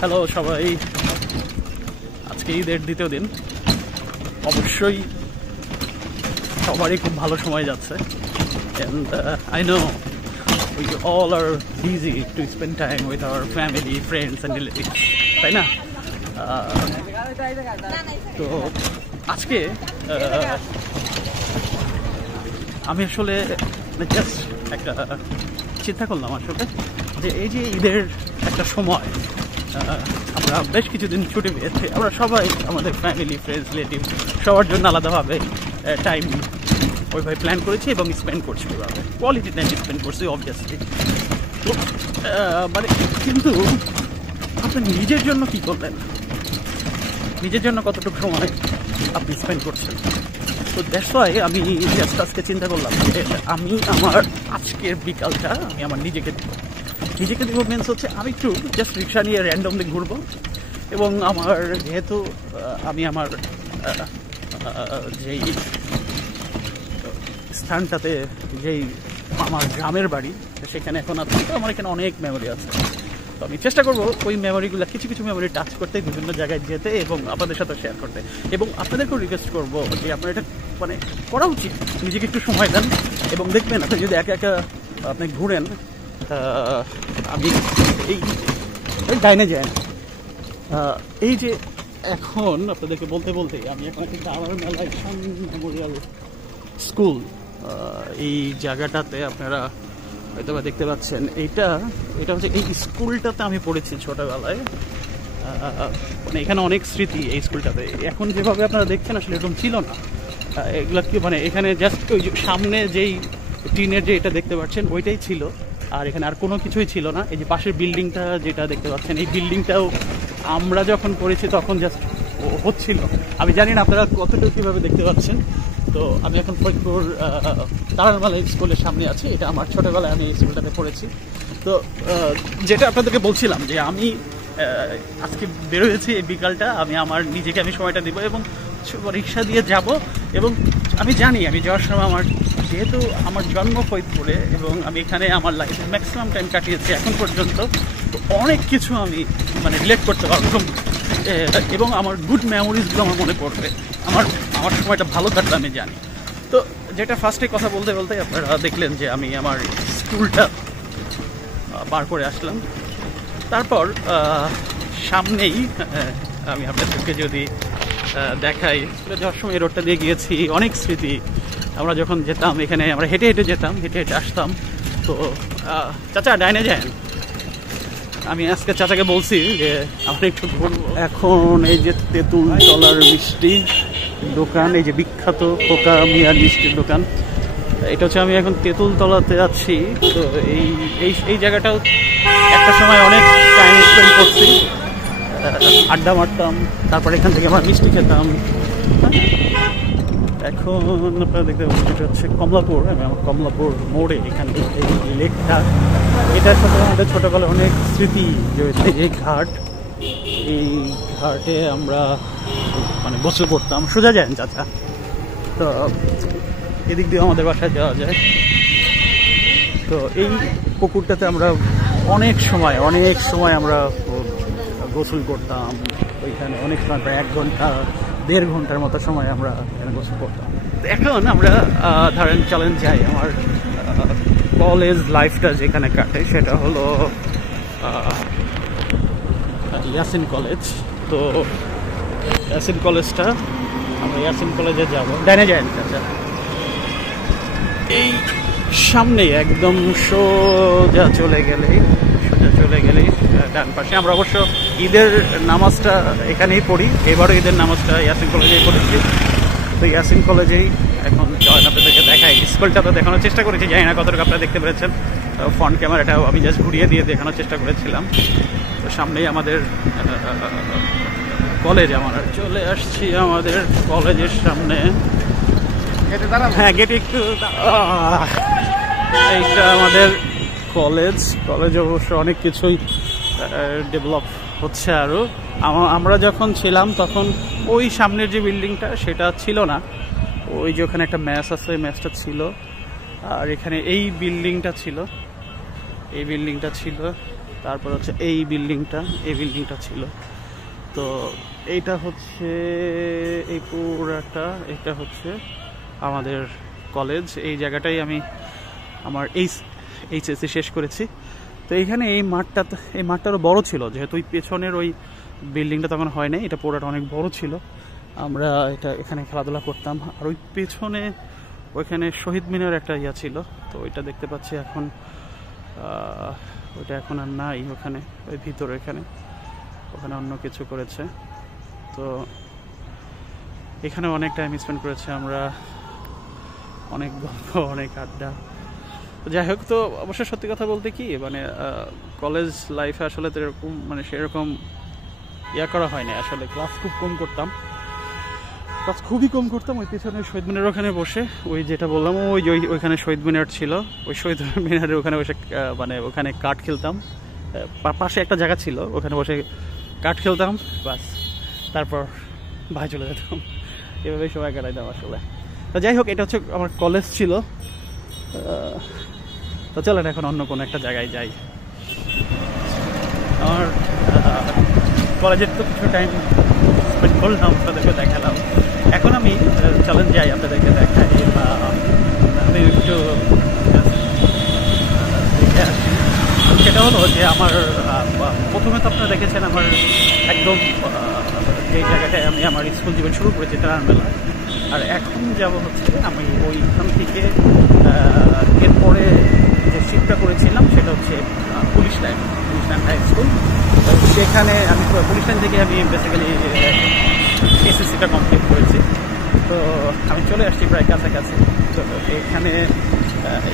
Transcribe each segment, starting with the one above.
Hello সবাই, আজকে ঈদের দ্বিতীয় দিন। অবশ্যই সবারই খুব ভালো সময় যাচ্ছে। And I know we all are busy to spend time with our family, friends and relatives, তাই না? তো আজকে আমি আসলে জাস্ট একটা চিন্তা করলাম আসলে যে এই যে ঈদের একটা সময় আমরা বেশ কিছুদিন ছুটি পেয়েছি, আমরা সবাই আমাদের ফ্যামিলি, ফ্রেন্ডস, রিলেটিভ সবার জন্য আলাদাভাবে টাইম ওইভাবে প্ল্যান করেছি এবং স্পেন্ড করছি, ওইভাবে কোয়ালিটি টাইম স্পেন্ড করছি অবভিয়াসলি। তো মানে কিন্তু আপনি নিজের জন্য কি করলেন, নিজের জন্য কতটুকু সময় আপনি স্পেন্ড করছেন? তো দ্যাটস ওয়াই আমি জাস্ট আজকে চিন্তা করলাম যে আমি আমার আজকের বিকালটা আমি আমার নিজেকে দিব মিনস হচ্ছে আমি একটু জাস্ট রিক্সা নিয়ে র্যান্ডমলি ঘুরবো এবং আমার যেহেতু আমি আমার যেই স্থানটাতে যেই আমার গ্রামের বাড়ি সেখানে এখন আছে, তো আমার এখানে অনেক মেমোরি আছে। তো আমি চেষ্টা করবো ওই মেমোরিগুলো কিছু কিছু মেমোরি টাচ করতে, বিভিন্ন জায়গায় যেতে এবং আপনাদের সাথে শেয়ার করতে, এবং আপনাদেরকেও রিকোয়েস্ট করবো যে আপনার এটা মানে করা উচিত, নিজেকে একটু সময় দেন এবং দেখবেন আপনি যদি একা একা আপনি ঘুরেন। আমি এই ডাইনে যাই, এই যে এখন আপনাদেরকে বলতে বলতে আমি এখন একটা দাঁড়ার মেলায় মেমোরিয়াল স্কুল, এই জায়গাটাতে আপনারা হয়তো বা দেখতে পাচ্ছেন। এটা হচ্ছে এই স্কুলটাতে আমি পড়েছি ছোটবেলায়। মানে এখানে অনেক স্মৃতি এই স্কুলটাতে। এখন যেভাবে আপনারা দেখছেন আসলে এরকম ছিল না এগুলা, কি মানে এখানে জাস্ট ওই সামনে যেই টিনের যে এটা দেখতে পাচ্ছেন ওইটাই ছিল, আর এখানে আর কোনো কিছুই ছিল না। এই যে পাশের বিল্ডিংটা যেটা দেখতে পাচ্ছেন, এই বিল্ডিংটাও আমরা যখন পড়েছি তখন জাস্ট হচ্ছিল। আমি জানি না আপনারা কতটুকু কীভাবে দেখতে পাচ্ছেন। তো আমি এখন ফরিদপুর তারারমালা স্কুলের সামনে আছি। এটা আমার ছোটোবেলায় আমি এই স্কুলটাতে পড়েছি। তো যেটা আপনাদেরকে বলছিলাম যে আমি আজকে বেরোয়েছি এই বিকালটা, আমি আমার নিজেকে আমি সময়টা দিব এবং রিক্সা দিয়ে যাব। এবং আমি জানি আমি যাওয়ার সময় আমার যেহেতু আমার জন্ম ফরিদপুরে এবং আমি এখানে আমার লাইফের ম্যাক্সিমাম টাইম কাটিয়েছি এখন পর্যন্ত, তো অনেক কিছু আমি মানে রিলেট করতে পারবো এবং আমার গুড মেমোরিজগুলো আমার মনে পড়বে। আমার সময়টা ভালো কাটবে আমি জানি। তো যেটা ফার্স্টে কথা বলতে বলতে আপনারা দেখলেন যে আমি আমার স্কুলটা পার করে আসলাম। তারপর সামনেই আমি আপনাদেরকে যদি দেখাই, যাওয়ার সময় এই রোডটা দিয়ে গিয়েছি, অনেক স্মৃতি। আমরা যখন যেতাম এখানে আমরা হেঁটে হেঁটে যেতাম, হেঁটে হেঁটে আসতাম। তো চাচা ডাইনে যান, আমি আজকে চাচাকে বলছি যে আমরা একটু ঘুরবো। এখন এই যে তেঁতুল তলার মিষ্টি দোকান, এই যে বিখ্যাত কোকা মিয়ার মিষ্টির দোকান, এটা হচ্ছে আমি এখন তেঁতুল তলাতে আছি। তো এই জায়গাটাও একটা সময় অনেক টাইম স্পেন্ড করছি, আড্ডা মারতাম, তারপর এখান থেকে আমরা মিষ্টি খেতাম। এখন আপনারা দেখতে পাচ্ছেন এটা হচ্ছে কমলাপুর, আমার কমলাপুর মোড়ে এখানে এই লেকটা, এটার সাথে আমাদের ছোটোবেলায় অনেক স্মৃতি রয়েছে। এই ঘাট, এই ঘাটে আমরা মানে বসে পড়তাম। সোজা যান চাচা, তো এদিক দিয়ে আমাদের বাসায় যাওয়া যায়। তো এই পুকুরটাতে আমরা অনেক সময় আমরা গোসল করতাম ওইখানে, অনেক সময় প্রায় 1 ঘন্টা 1.5 ঘন্টার মতো সময় আমরা এখানে গোসল করতাম। এখন আমরা ধরেন চলেন যাই আমার কলেজ লাইফটা যেখানে কাটে, সেটা হলো ইয়াসিন কলেজ। তো ইয়াসিন কলেজটা আমরা ইয়াসিন কলেজে যাব, ডাইনে যাই চাচা, এই সামনে একদম সোজা চলে গেলেই ডান পাশে। আমরা অবশ্য ঈদের নামাজটা এখানেই পড়ি, এবারও ঈদের নামাজটা ইয়াসিন কলেজেই পড়েছি। তো ইয়াসিন কলেজেই এখন জয়েন আপনাদেরকে দেখাই। স্কুলটা তো দেখানোর চেষ্টা করেছি, জানি না কতটুকু আপনারা দেখতে পেরেছেন। ফ্রন্ট ক্যামেরাটাও আমি জাস্ট ঘুরিয়ে দিয়ে দেখানোর চেষ্টা করেছিলাম। তো সামনেই আমাদের কলেজ, আমরা চলে আসছি আমাদের কলেজের সামনে। হ্যাঁ গেটে একটু, এইটা আমাদের কলেজ অবশ্য অনেক কিছুই ডেভেলপ হচ্ছে আরও। আমরা যখন ছিলাম তখন ওই সামনের যে বিল্ডিংটা সেটা ছিল না, ওই যে ওখানে একটা ম্যাচ আছে, ম্যাচটা ছিল, আর এখানে এই বিল্ডিংটা ছিল। তারপর হচ্ছে এই বিল্ডিংটা ছিল। তো এইটা হচ্ছে এই পুরাটা, এটা হচ্ছে আমাদের কলেজ। এই জায়গাটাই আমি আমার এইচএসসি শেষ করেছি। তো এইখানে এই মাঠটা আরও বড় ছিল, যেহেতু ওই পেছনের ওই বিল্ডিংটা তখন হয় নাই, এটা পুরাটা অনেক বড় ছিল। আমরা এখানে খেলাধুলা করতাম। আর ওই পেছনে ওইখানে শহীদ মিনার একটা ইয়া ছিল, তো ওইটা দেখতে পাচ্ছি এখন, ওইটা এখন আর নাই ওখানে, ওই ভিতরে ওখানে অন্য কিছু করেছে। তো এখানে অনেক টাইম স্পেন্ড করেছে আমরা, অনেক গল্প, অনেক আড্ডা। যাই হোক, তো অবশ্য সত্যি কথা বলতে কি মানে কলেজ লাইফে আসলে তো এরকম মানে সেরকম ইয়া করা হয় না আসলে। ক্লাস খুবই কম করতাম। ওই পিছনে শহীদ মিনারের ওখানে বসে, ওই যেটা বললাম ওইখানে শহীদ মিনার ছিল, ওই শহীদ মিনারের ওখানে বসে মানে ওখানে কাঠ খেলতাম। পাশে একটা জায়গা ছিল, ওখানে বসে কাঠ খেলতাম, বাস। তারপর ভাই চলে যেতাম, এভাবেই সময় কাটাইতাম আসলে। তো যাই হোক, এটা হচ্ছে আমার কলেজ ছিল। তো চলেন এখন অন্য কোনো একটা জায়গায় যাই। আমার কলেজের তো কিছু টাইম স্পেন্ড করলাম, আপনাদেরকে দেখালাম। এখন আমি চলেন যাই, আপনাদেরকে দেখাই, বা আমি একটু সেটা হলো যে আমার প্রথমে তো আপনারা দেখেছেন আমার একদম যে জায়গাটায় আমি আমার স্কুল জীবন শুরু করেছি, তারানবেলা। আর এখন যাব হচ্ছে আমি ওইখান থেকে এরপরে যে শিফটটা করেছিলাম সেটা হচ্ছে পুলিশ লাইন হাই স্কুল। সেখানে আমি পুলিশ লাইন থেকে আমি বেসিক্যালি এসএসসিটা কমপ্লিট করেছি। তো আমি চলে আসছি প্রায় কাছাকাছি। তো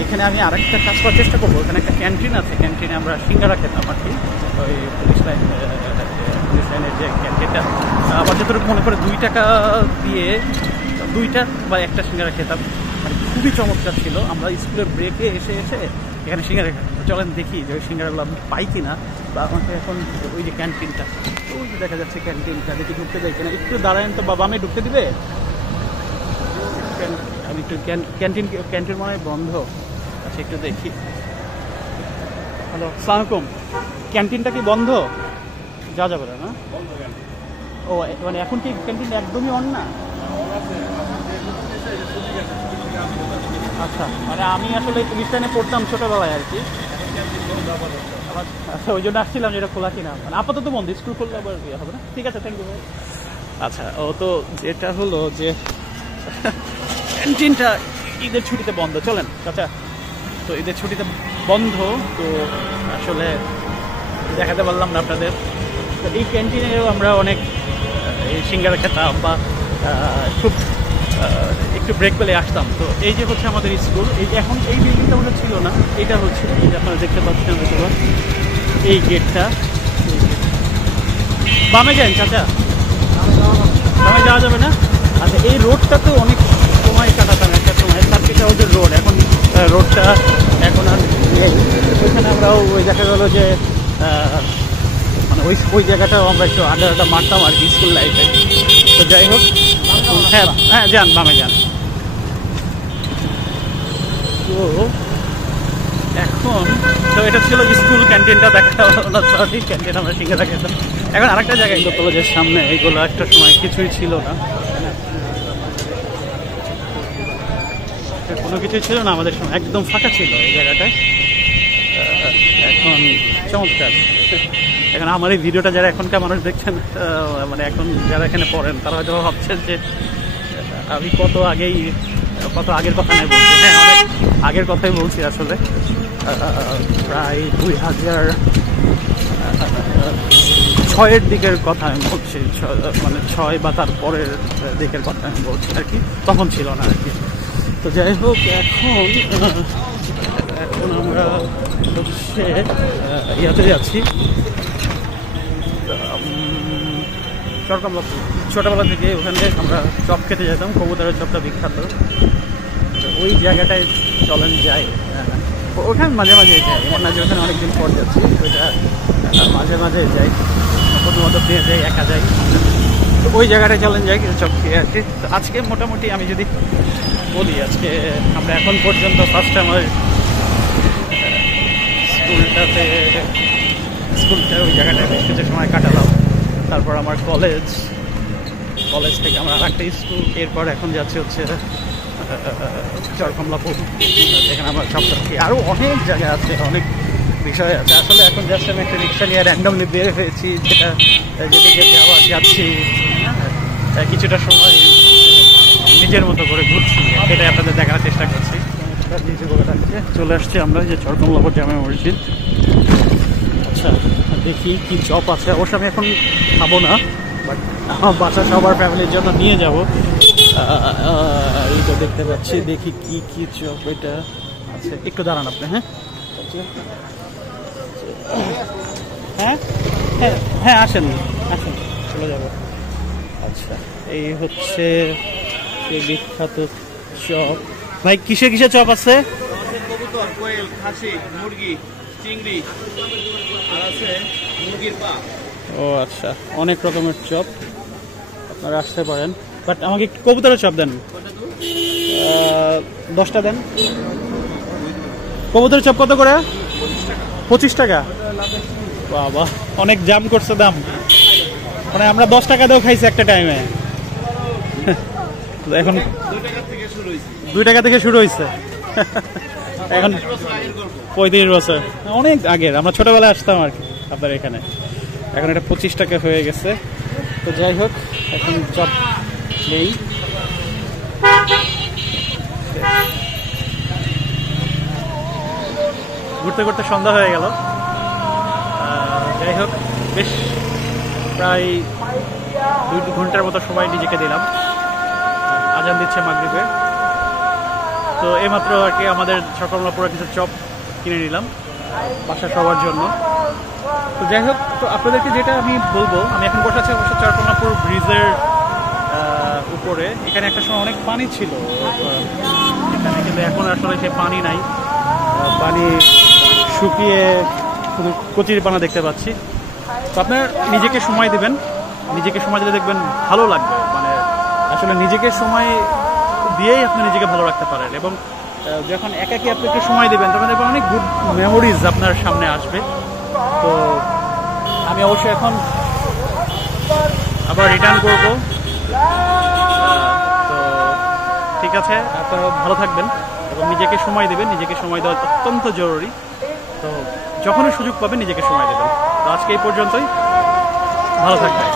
এখানে আমি আরেকটা কাজ করার চেষ্টা করবো। এখানে একটা ক্যান্টিন আছে, ক্যান্টিনে আমরা সিঙ্গারা খেতাম আর কি। ওই পুলিশ লাইনের যে ক্যান্টিনটা, আমার যতটুকু মনে করে 2 টাকা দিয়ে 2টা বা একটা সিঙ্গারা খেতাম, মানে খুবই চমৎকার ছিল। আমরা স্কুলের ব্রেকে এসে এখানে সিঙ্গারা খেতাম। চলেন দেখি যে ওই সিঙ্গারাগুলো আমি পাই কিনা, বা আমাকে এখন ওই যে ক্যান্টিনটা, ওই যে দেখা যাচ্ছে ক্যান্টিনটা, দেখি ঢুকতে দেয় কিনা। একটু দাঁড়ান তো, বাবা আমি ঢুকতে দিবে? আমি একটু ক্যান্টিন মনে হয় বন্ধ। আচ্ছা একটু দেখি। হ্যালো, আসসালামু আলাইকুম। ক্যান্টিনটা কি বন্ধ? যা যাবে না? ও মানে এখন কি ক্যান্টিন একদমই অন না? আচ্ছা, মানে আমি আসলে পুলিশ লাইনে পড়তাম ছোটবেলায় আর কি। আচ্ছা, ওই জন্য আসছিলাম যেটা খোলা কিনা। মানে আপাতত বন্ধ, স্কুল খুললে আবার ইয়ে হবে না। ঠিক আছে, থ্যাংক ইউ। আচ্ছা, ও তো যেটা হলো যে ক্যান্টিনটা ঈদের ছুটিতে বন্ধ। চলেন চাচা, তো ঈদের ছুটিতে বন্ধ, তো আসলে দেখাতে পারলাম না আপনাদের। তো এই ক্যান্টিনেও আমরা অনেক সিঙ্গারা খেতাম, বা খুব একটু ব্রেক পেলে আসতাম। তো এই যে হচ্ছে আমাদের স্কুল, এই যে এখন এই বিল্ডিংটা ওটা ছিল না, এটা হচ্ছে এই যে আপনারা দেখতে পাচ্ছেন হয়তো এই গেটটা। বামে যান চাচা, বামে যাওয়া যাবে না? আচ্ছা, এই রোডটা তো অনেক সময় কাটাতাম একটা সময়, সার্কিট হাউসের রোড। এখন রোডটা এখন আর নেই। ওইখানে আমরাও ওই দেখা গেল যে মানে ওই জায়গাটাও আমরা একটু আড্ডা মারতাম আর কি স্কুল লাইফে। তো যাই হোক, হ্যাঁ যান, বামে যান। তো এখন তো এটা ছিল স্কুল ক্যান্টিনটা, দেখা হলো সরি, ক্যান্টিন আমরা সিঙ্গারা খেতাম। এখন আরেকটা জায়গায় কলেজের সামনে, এইগুলো একটা সময় কিছুই ছিল না, কোনো কিছুই ছিল না আমাদের সময়, একদম ফাঁকা ছিল এই জায়গাটায়। এখন চমৎকার। এখন আমার এই ভিডিওটা যারা এখনকার মানুষ দেখছেন, মানে এখন যারা এখানে পড়েন, তারা হয়তো ভাবছেন যে আমি কত আগের কথা নিয়ে বলছি। হ্যাঁ, অনেক আগের কথাই বলছি আসলে। প্রায় 2006-এর দিকের কথা আমি বলছি, মানে 6 বা তার পরের দিকের কথা আমি বলছি আর কি, তখন ছিল না আর কি। তো যাই হোক, এখন আমরা হচ্ছে ইয়াতে যাচ্ছি ছোটবেলা থেকে ওখানে আমরা চপ খেতে যেতাম, কবুতরের চপটা বিখ্যাত। ওই জায়গাটায় চলেন যাই, ওখানে মাঝে মাঝে যাই, এমন না যে ওখানে অনেকদিন পর যাচ্ছি, ওইটা মাঝে মাঝে যাই, প্রথমত পেয়ে যাই, একা যাই। তো ওই জায়গাটায় চলেন যাই কিছু চপ খেয়ে আর কি। তো আজকে মোটামুটি আমি যদি বলি, আজকে আমরা এখন পর্যন্ত ফার্স্ট আমার স্কুলটাতে স্কুলটা ওই জায়গাটায় বেশ কিছু সময় কাটালাম। তারপর আমার কলেজ থেকে আমার আরেকটা স্কুল, এরপর এখন যাচ্ছে হচ্ছে চরকমলাপুর, যেখানে আমরা সব থাকি। আরও অনেক জায়গা আছে, অনেক বিষয় আছে। আসলে এখন জাস্ট আমি একটা রিক্সা নিয়ে র্যান্ডমলি বের হয়েছি, যেদিকে যাচ্ছি, কিছুটা সময় নিজের মতো করে ঘুরছি, এটাই আপনাদের দেখার চেষ্টা করছি। চলে আসছি আমরা যে চরকমলাপুর জামে মসজিদ। আচ্ছা, দেখি কি চপ আছে। অবশ্য আমি এখন খাবো না, বাট আমার বাসা সবার ফ্যামিলির জন্য নিয়ে যাব। এইটা দেখতে পাচ্ছি, দেখি কি কি চপ এটা আছে। একটু দাঁড়ান আপনি। হ্যাঁ হ্যাঁ হ্যাঁ হ্যাঁ, আসেন আসেন, চলে যাব। আচ্ছা, এই হচ্ছে এই বিখ্যাত চপ। ভাই কিসে কিসে চপ আছে? কবুতর, কোয়েল, খাসি, মুরগি, চিংড়ি, আর আছে মুরগির পা। ও আচ্ছা, অনেক রকমের চপ, আপনারা আসতে পারেন। বাট আমাকে একটু কবুতরের চপ দেন, 10টা দেন। কবুতরের চপ কত করে? 25 টাকা। বাবা, অনেক জাম করছে দাম। মানে আমরা 10 টাকা দিয়েও খাইছি একটা টাইমে। এখন 2 টাকা থেকে শুরু হয়েছে। এখন 35 বছর, অনেক আগের। আমরা ছোটবেলায় আসতাম আর কি আপনার এখানে। এখন এটা 25 টাকা হয়ে গেছে। তো যাই হোক, এখন চপ নেই। ঘুরতে ঘুরতে সন্ধ্যা হয়ে গেল। যাই হোক, বেশ প্রায় 2 ঘন্টার মতো সময় নিজেকে দিলাম। আজান দিচ্ছে মাগরিবে। তো এইমাত্র আর কি আমাদের চরকমলাপুরে কিছু চপ কিনে নিলাম বাসা সবার জন্য। তো যাই হোক, তো আপনাদেরকে যেটা আমি বলবো, আমি এখন বসে আছি অবশ্য চরকমলাপুর ব্রিজের উপরে। এখানে একটা সময় অনেক পানি ছিল এখানে, কিন্তু এখন আসলে সে পানি নাই। পানি শুকিয়ে শুধু কচির পানা দেখতে পাচ্ছি। তো আপনার নিজেকে সময় দিবেন, নিজেকে সময় দিলে দেখবেন ভালো লাগবে। মানে আসলে নিজেকে সময় দিয়েই আপনি নিজেকে ভালো রাখতে পারেন। এবং যখন একাকি আপনি একটু সময় দেবেন, তখন দেখবেন অনেক গুড মেমোরিজ আপনার সামনে আসবে। তো আমি অবশ্যই এখন আবার রিটার্ন করব। তো ঠিক আছে, আপনারা ভালো থাকবেন এবং নিজেকে সময় দেবেন। নিজেকে সময় দেওয়া অত্যন্ত জরুরি। তো যখনই সুযোগ পাবেন নিজেকে সময় দেবেন। তো আজকে এই পর্যন্তই, ভালো থাকবেন।